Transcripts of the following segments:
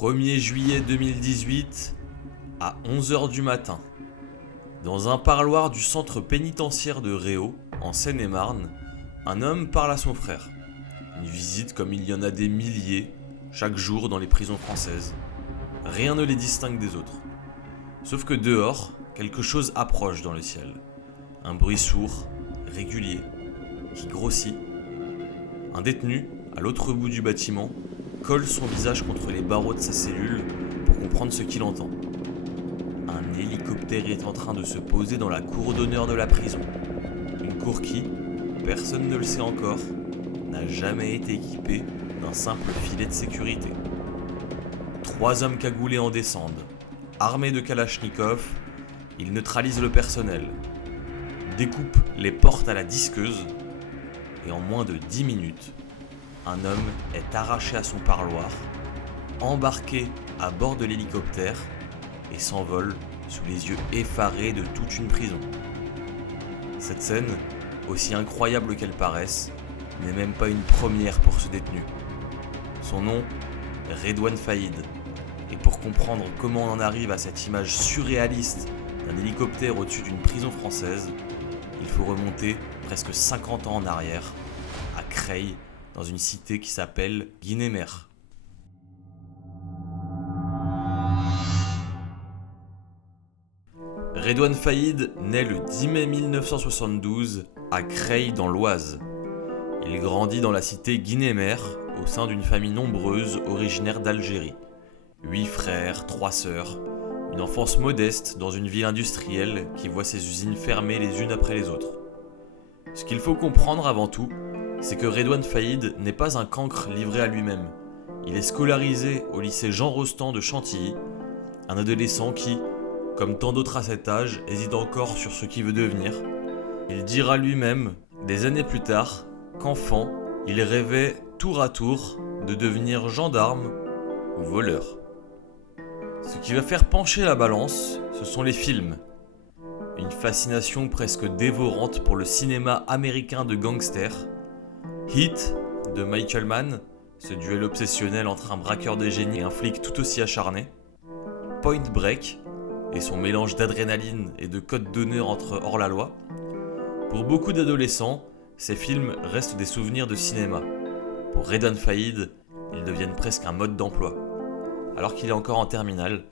1er juillet 2018, à 11h du matin. Dans un parloir du centre pénitentiaire de Réau, en Seine-et-Marne, un homme parle à son frère. Une visite comme il y en a des milliers, chaque jour dans les prisons françaises. Rien ne les distingue des autres. Sauf que dehors, quelque chose approche dans le ciel. Un bruit sourd, régulier, qui grossit. Un détenu, à l'autre bout du bâtiment, colle son visage contre les barreaux de sa cellule pour comprendre ce qu'il entend. Un hélicoptère est en train de se poser dans la cour d'honneur de la prison. Une cour qui, personne ne le sait encore, n'a jamais été équipée d'un simple filet de sécurité. 3 hommes cagoulés en descendent. Armés de Kalachnikov, ils neutralisent le personnel, découpent les portes à la disqueuse, et en moins de 10 minutes, un homme est arraché à son parloir, embarqué à bord de l'hélicoptère et s'envole sous les yeux effarés de toute une prison. Cette scène, aussi incroyable qu'elle paraisse, n'est même pas une première pour ce détenu. Son nom, Redouane Faïd. Et pour comprendre comment on en arrive à cette image surréaliste d'un hélicoptère au-dessus d'une prison française, il faut remonter presque 50 ans en arrière, à Creil, dans une cité qui s'appelle Guinémer. Redouane Faïd naît le 10 mai 1972 à Creil dans l'Oise. Il grandit dans la cité Guinémer au sein d'une famille nombreuse originaire d'Algérie. 8 frères, 3 sœurs, une enfance modeste dans une ville industrielle qui voit ses usines fermer les unes après les autres. Ce qu'il faut comprendre avant tout, c'est que Redouane Faïd n'est pas un cancre livré à lui-même. Il est scolarisé au lycée Jean Rostand de Chantilly, un adolescent qui, comme tant d'autres à cet âge, hésite encore sur ce qu'il veut devenir. Il dira lui-même, des années plus tard, qu'enfant, il rêvait tour à tour de devenir gendarme ou voleur. Ce qui va faire pencher la balance, ce sont les films. Une fascination presque dévorante pour le cinéma américain de gangsters. Heat de Michael Mann, ce duel obsessionnel entre un braqueur de génie et un flic tout aussi acharné. Point Break et son mélange d'adrénaline et de code d'honneur entre hors-la-loi. Pour beaucoup d'adolescents, ces films restent des souvenirs de cinéma. Pour Redouane Faïd, ils deviennent presque un mode d'emploi. Alors qu'il est encore en terminale,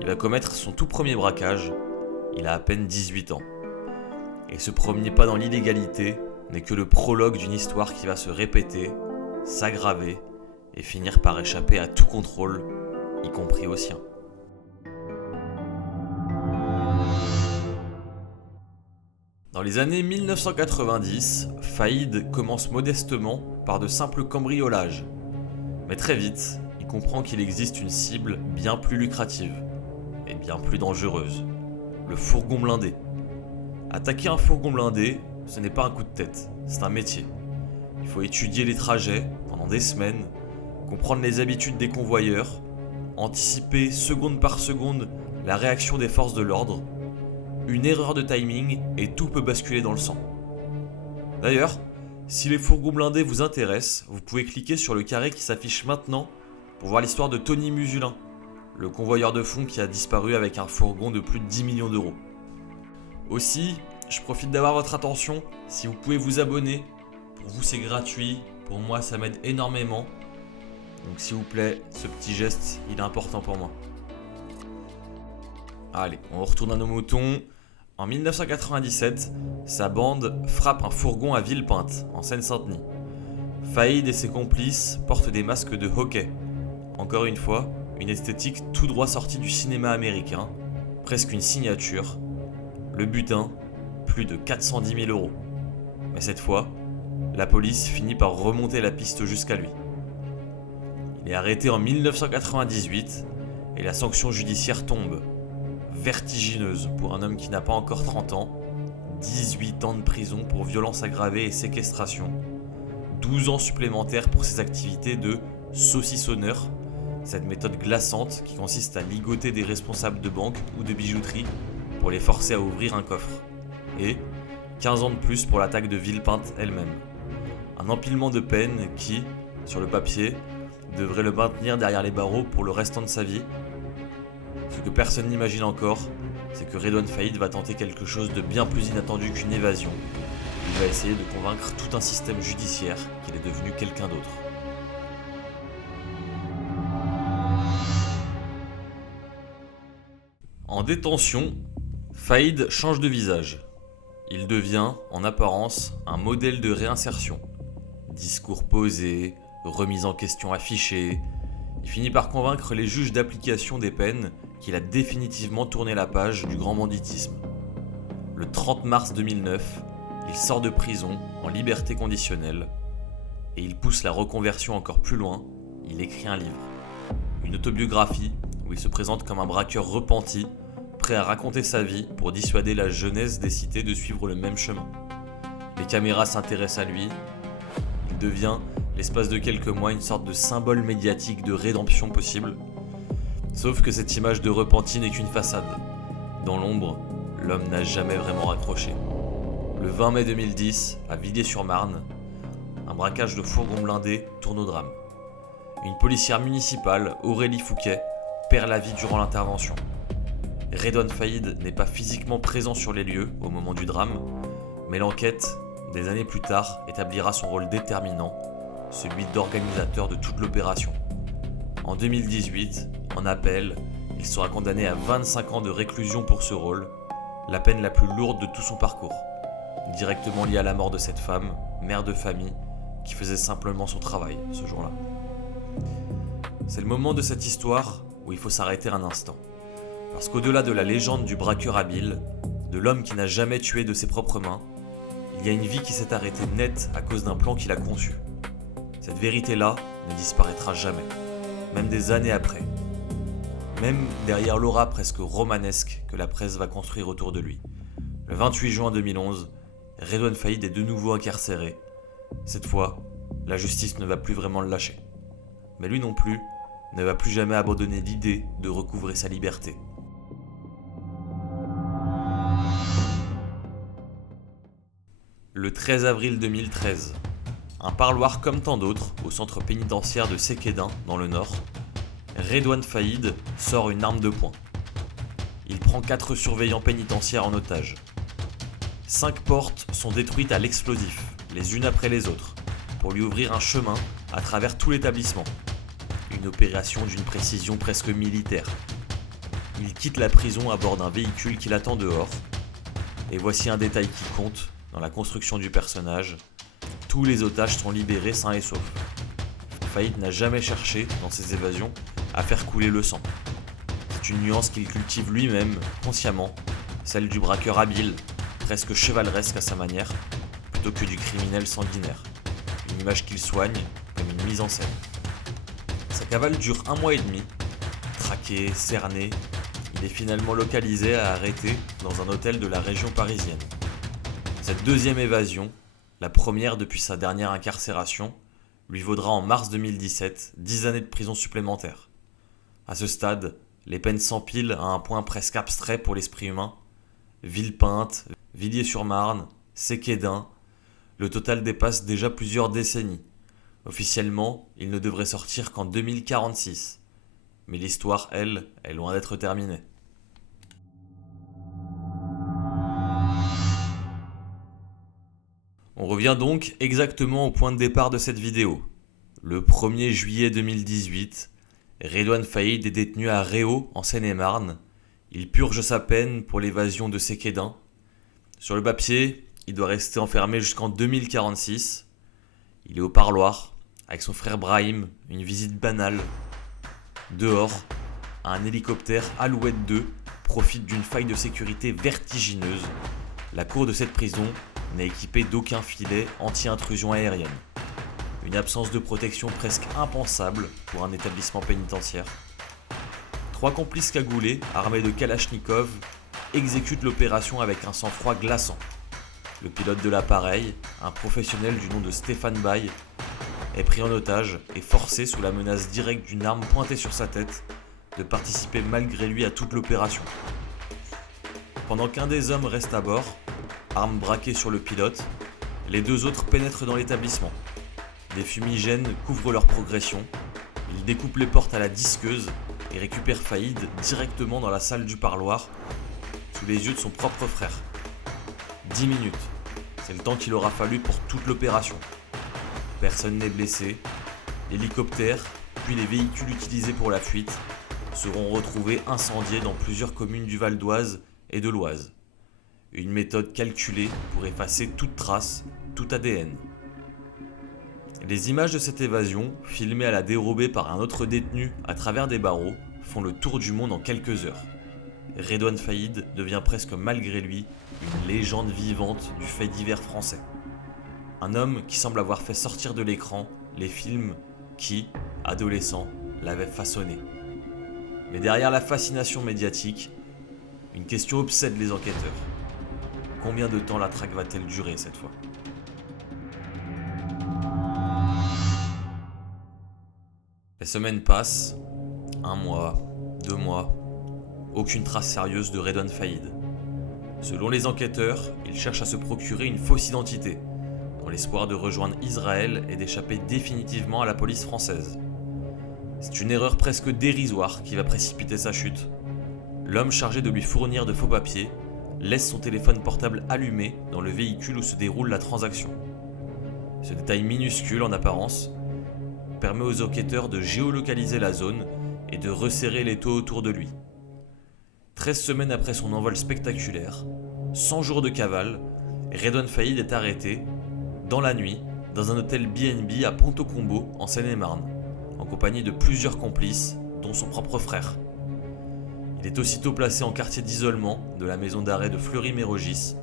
il va commettre son tout premier braquage. Il a à peine 18 ans. Et ce premier pas dans l'illégalité n'est que le prologue d'une histoire qui va se répéter, s'aggraver et finir par échapper à tout contrôle, y compris au sien. Dans les années 1990, Faïd commence modestement par de simples cambriolages. Mais très vite, il comprend qu'il existe une cible bien plus lucrative et bien plus dangereuse, le fourgon blindé. Attaquer un fourgon blindé, ce n'est pas un coup de tête, c'est un métier. Il faut étudier les trajets pendant des semaines, comprendre les habitudes des convoyeurs, anticiper seconde par seconde la réaction des forces de l'ordre. Une erreur de timing et tout peut basculer dans le sang. D'ailleurs, si les fourgons blindés vous intéressent, vous pouvez cliquer sur le carré qui s'affiche maintenant pour voir l'histoire de Tony Musulin, le convoyeur de fonds qui a disparu avec un fourgon de plus de 10 millions d'euros. Aussi, je profite d'avoir votre attention, si vous pouvez vous abonner, pour vous c'est gratuit, pour moi ça m'aide énormément. Donc s'il vous plaît, ce petit geste, il est important pour moi. Allez, on retourne à nos moutons. En 1997, sa bande frappe un fourgon à Villepinte, en Seine-Saint-Denis. Faïd et ses complices portent des masques de hockey. Encore une fois, une esthétique tout droit sortie du cinéma américain, presque une signature. Le butin, plus de 410 000 euros. Mais cette fois, la police finit par remonter la piste jusqu'à lui. Il est arrêté en 1998 et la sanction judiciaire tombe. Vertigineuse pour un homme qui n'a pas encore 30 ans, 18 ans de prison pour violence aggravée et séquestration, 12 ans supplémentaires pour ses activités de saucissonneur, cette méthode glaçante qui consiste à ligoter des responsables de banque ou de bijouterie pour les forcer à ouvrir un coffre, et 15 ans de plus pour l'attaque de Villepinte elle-même. Un empilement de peines qui, sur le papier, devrait le maintenir derrière les barreaux pour le restant de sa vie. Ce que personne n'imagine encore, c'est que Redouane Faïd va tenter quelque chose de bien plus inattendu qu'une évasion. Il va essayer de convaincre tout un système judiciaire qu'il est devenu quelqu'un d'autre. En détention, Faïd change de visage. Il devient, en apparence, un modèle de réinsertion. Discours posé, remise en question affichée, il finit par convaincre les juges d'application des peines qu'il a définitivement tourné la page du grand banditisme. Le 30 mars 2009, il sort de prison en liberté conditionnelle et il pousse la reconversion encore plus loin, il écrit un livre. Une autobiographie où il se présente comme un braqueur repenti, prêt à raconter sa vie pour dissuader la jeunesse des cités de suivre le même chemin. Les caméras s'intéressent à lui, il devient, l'espace de quelques mois, une sorte de symbole médiatique de rédemption possible. Sauf que cette image de repenti n'est qu'une façade. Dans l'ombre, l'homme n'a jamais vraiment raccroché. Le 20 mai 2010, à Villiers-sur-Marne, un braquage de fourgon blindé tourne au drame. Une policière municipale, Aurélie Fouquet, perd la vie durant l'intervention. Redouane Faïd n'est pas physiquement présent sur les lieux au moment du drame, mais l'enquête, des années plus tard, établira son rôle déterminant, celui d'organisateur de toute l'opération. En 2018, en appel, il sera condamné à 25 ans de réclusion pour ce rôle, la peine la plus lourde de tout son parcours, directement liée à la mort de cette femme, mère de famille, qui faisait simplement son travail ce jour-là. C'est le moment de cette histoire où il faut s'arrêter un instant. Parce qu'au-delà de la légende du braqueur habile, de l'homme qui n'a jamais tué de ses propres mains, il y a une vie qui s'est arrêtée nette à cause d'un plan qu'il a conçu. Cette vérité-là ne disparaîtra jamais, même des années après. Même derrière l'aura presque romanesque que la presse va construire autour de lui. Le 28 juin 2011, Redouane Faïd est de nouveau incarcéré. Cette fois, la justice ne va plus vraiment le lâcher. Mais lui non plus ne va plus jamais abandonner l'idée de recouvrer sa liberté. Le 13 avril 2013, un parloir comme tant d'autres au centre pénitentiaire de Séquédin dans le Nord, Redouane Faïd sort une arme de poing. Il prend 4 surveillants pénitentiaires en otage. 5 portes sont détruites à l'explosif, les unes après les autres, pour lui ouvrir un chemin à travers tout l'établissement. Une opération d'une précision presque militaire. Il quitte la prison à bord d'un véhicule qui l'attend dehors. Et voici un détail qui compte dans la construction du personnage. Tous les otages sont libérés sains et saufs. Faïd n'a jamais cherché, dans ses évasions, à faire couler le sang. C'est une nuance qu'il cultive lui-même, consciemment, celle du braqueur habile, presque chevaleresque à sa manière, plutôt que du criminel sanguinaire. Une image qu'il soigne comme une mise en scène. Sa cavale dure 1 mois et demi. Traqué, cerné, il est finalement localisé et arrêté dans un hôtel de la région parisienne. Cette deuxième évasion, la première depuis sa dernière incarcération, lui vaudra en mars 2017 10 années de prison supplémentaires. À ce stade, les peines s'empilent à un point presque abstrait pour l'esprit humain. Villepinte, Villiers-sur-Marne, Séquédin, le total dépasse déjà plusieurs décennies. Officiellement, il ne devrait sortir qu'en 2046. Mais l'histoire, elle, est loin d'être terminée. On revient donc exactement au point de départ de cette vidéo. Le 1er juillet 2018, Redouane Faïd est détenu à Réau, en Seine-et-Marne. Il purge sa peine pour l'évasion de Séquédin. Sur le papier, il doit rester enfermé jusqu'en 2046. Il est au parloir, avec son frère Brahim, une visite banale. Dehors, un hélicoptère Alouette 2 profite d'une faille de sécurité vertigineuse. La cour de cette prison n'est équipée d'aucun filet anti-intrusion aérienne. Une absence de protection presque impensable pour un établissement pénitentiaire. 3 complices cagoulés, armés de Kalachnikov, exécutent l'opération avec un sang-froid glaçant. Le pilote de l'appareil, un professionnel du nom de Stéphane Baye, est pris en otage et forcé sous la menace directe d'une arme pointée sur sa tête de participer malgré lui à toute l'opération. Pendant qu'un des hommes reste à bord, arme braquée sur le pilote, les 2 autres pénètrent dans l'établissement. Des fumigènes couvrent leur progression, Il découpe les portes à la disqueuse et récupère Faïd directement dans la salle du parloir, sous les yeux de son propre frère. 10 minutes, c'est le temps qu'il aura fallu pour toute l'opération. Personne n'est blessé, l'hélicoptère, puis les véhicules utilisés pour la fuite, seront retrouvés incendiés dans plusieurs communes du Val d'Oise et de l'Oise. Une méthode calculée pour effacer toute trace, tout ADN. Les images de cette évasion, filmées à la dérobée par un autre détenu à travers des barreaux, font le tour du monde en quelques heures. Redouane Faïd devient presque malgré lui une légende vivante du fait divers français. Un homme qui semble avoir fait sortir de l'écran les films qui, adolescent, l'avaient façonné. Mais derrière la fascination médiatique, une question obsède les enquêteurs. Combien de temps la traque va-t-elle durer cette fois ? Les semaines passent, 1 mois, 2 mois, aucune trace sérieuse de Redouane Faïd. Selon les enquêteurs, il cherche à se procurer une fausse identité, dans l'espoir de rejoindre Israël et d'échapper définitivement à la police française. C'est une erreur presque dérisoire qui va précipiter sa chute. L'homme chargé de lui fournir de faux papiers laisse son téléphone portable allumé dans le véhicule où se déroule la transaction. Ce détail minuscule en apparence permet aux enquêteurs de géolocaliser la zone et de resserrer l'étau autour de lui. 13 semaines après son envol spectaculaire, 100 jours de cavale, Redouane Faïd est arrêté, dans la nuit, dans un hôtel B&B à Ponto-Combo, en Seine-et-Marne, en compagnie de plusieurs complices, dont son propre frère. Il est aussitôt placé en quartier d'isolement de la maison d'arrêt de Fleury-Mérogis.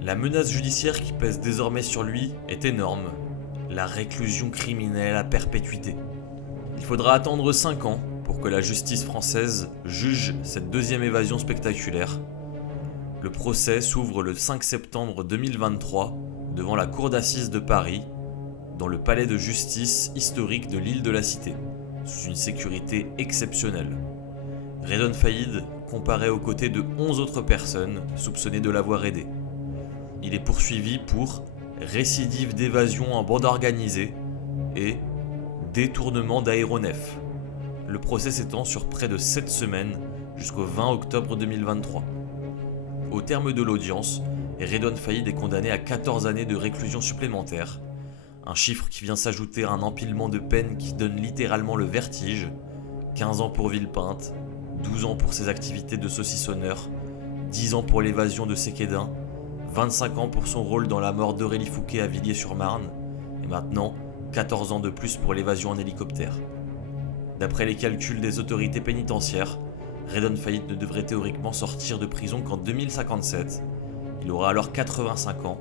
La menace judiciaire qui pèse désormais sur lui est énorme, la réclusion criminelle à perpétuité. Il faudra attendre 5 ans pour que la justice française juge cette deuxième évasion spectaculaire. Le procès s'ouvre le 5 septembre 2023 devant la cour d'assises de Paris, dans le palais de justice historique de l'île de la Cité, sous une sécurité exceptionnelle. Redouane Faïd comparaît aux côtés de 11 autres personnes soupçonnées de l'avoir aidé. Il est poursuivi pour récidive d'évasion en bande organisée et détournement d'aéronef. Le procès s'étend sur près de 7 semaines jusqu'au 20 octobre 2023. Au terme de l'audience, Redouane Faïd est condamné à 14 années de réclusion supplémentaire, un chiffre qui vient s'ajouter à un empilement de peines qui donne littéralement le vertige. 15 ans pour Villepinte, 12 ans pour ses activités de saucissonneur, 10 ans pour l'évasion de Séquedin, 25 ans pour son rôle dans la mort d'Aurélie Fouquet à Villiers-sur-Marne, et maintenant 14 ans de plus pour l'évasion en hélicoptère. D'après les calculs des autorités pénitentiaires, Redouane Faïd ne devrait théoriquement sortir de prison qu'en 2057. Il aura alors 85 ans.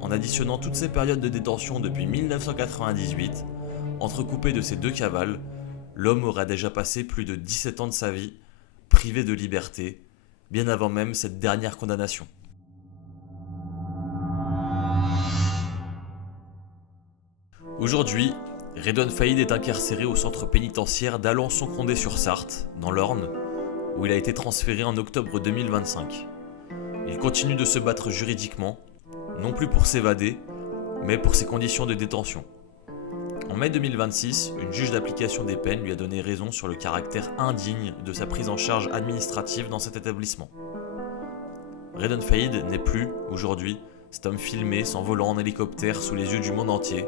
En additionnant toutes ces périodes de détention depuis 1998, entrecoupées de ces 2 cavales, l'homme aura déjà passé plus de 17 ans de sa vie, privé de liberté, bien avant même cette dernière condamnation. Aujourd'hui, Redouane Faïd est incarcéré au centre pénitentiaire d'Alençon-Condé-sur-Sarthe, dans l'Orne, où il a été transféré en octobre 2025. Il continue de se battre juridiquement, non plus pour s'évader, mais pour ses conditions de détention. En mai 2026, une juge d'application des peines lui a donné raison sur le caractère indigne de sa prise en charge administrative dans cet établissement. Redouane Faïd n'est plus, aujourd'hui, cet homme filmé s'envolant en hélicoptère sous les yeux du monde entier.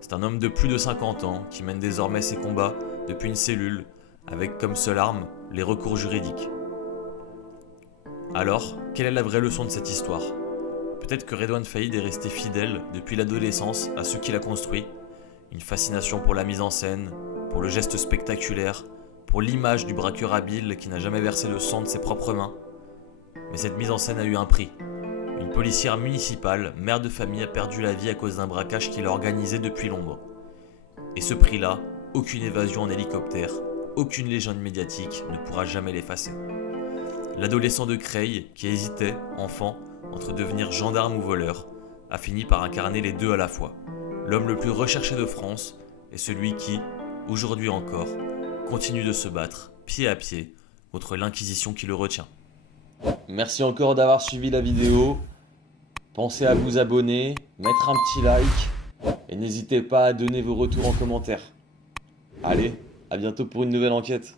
C'est un homme de plus de 50 ans qui mène désormais ses combats depuis une cellule, avec comme seule arme les recours juridiques. Alors, quelle est la vraie leçon de cette histoire ? Peut-être que Redouane Faïd est resté fidèle depuis l'adolescence à ceux qu'il a construits. Une fascination pour la mise en scène, pour le geste spectaculaire, pour l'image du braqueur habile qui n'a jamais versé le sang de ses propres mains. Mais cette mise en scène a eu un prix. Une policière municipale, mère de famille, a perdu la vie à cause d'un braquage qu'il a organisé depuis l'ombre. Et ce prix-là, aucune évasion en hélicoptère, aucune légende médiatique ne pourra jamais l'effacer. L'adolescent de Creil, qui hésitait, enfant, entre devenir gendarme ou voleur, a fini par incarner les deux à la fois. L'homme le plus recherché de France est celui qui, aujourd'hui encore, continue de se battre, pied à pied, contre l'inquisition qui le retient. Merci encore d'avoir suivi la vidéo. Pensez à vous abonner, mettre un petit like et n'hésitez pas à donner vos retours en commentaire. Allez, à bientôt pour une nouvelle enquête.